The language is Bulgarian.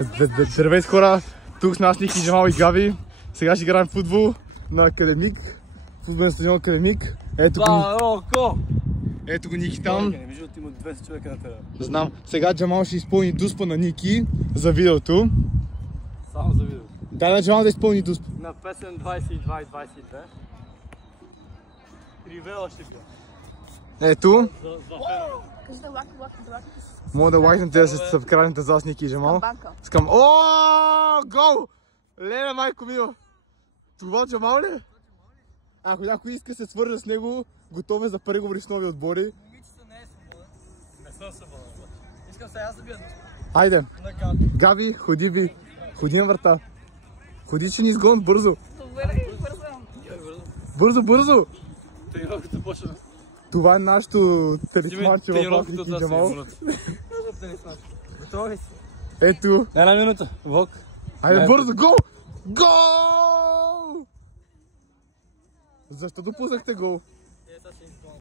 Здравейте хора, тук с нас Ники, Джамал и Габи. Сега ще играем футбол на Академик. Футболен стадион Академик. Ето го Ники там. Между има 200 човека на терена. Знам. Сега Джамал ще изпълни дуспа на Ники за видеото. Само за видео. Дай на Джамал да изпълни дуспа. На песен 22 и 22. Ривела ще бия. Ето. За Кажи да лайк. Мога да лайкнете да се събкрайнете за Ники и Джамал. Скам. Ооо, гол! Леле, майко мило. Това Джамал ли? Ако някой иска се свържа с него, готов е за преговори с нови отбори. момичето не е свободен. Не съм свободен. Искам сега аз да бия дуспа. Хайде. Габи, ходи на врата. Ходи, че ни изгон бързо. Добре, бързо. Бързо! Тренировката почна. Това е нашето талисманче в Африка и Джамал. Готови си? Ето. Една минута. Вок. Хайде бързо, гол! Гол! Защо допуснахте гол?